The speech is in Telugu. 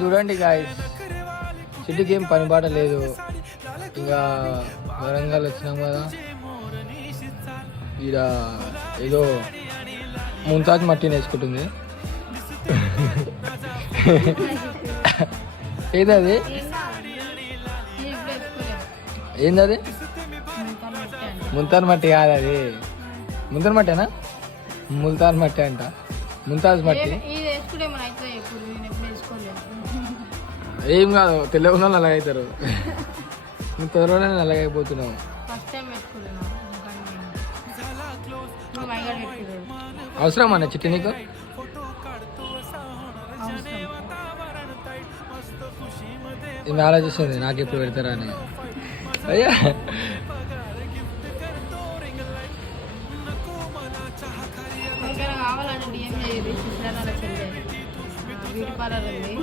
చూడండి గాయస్, సిటీకి ఏం పని బాట లేదు. ఇంకా వరంగల్ వచ్చినాం కదా, ఈడ ఏదో ముంతాజ్ మట్టి నేర్చుకుంటుంది. ఏదది ఏందది? ముంతాజ్ మట్టి కాదు అది. ముంతాజ్ మట్టేనా? ముల్తాన్ మట్టి అంట, ముంతాజ్ మట్టి. ఏం కాదు, తెల్లగా ఉన్న అలాగ అవుతారు. నువ్వు త్వరలోనే అలాగైపోతున్నావు. అవసరం అన్న చిట్టి నీకు? ఇది ఆలోచిస్తుంది నాకు ఎప్పుడు పెడతారా అని. అయ్యా కావాలంటే బ్యూటీ పార్లర్ ఉంది.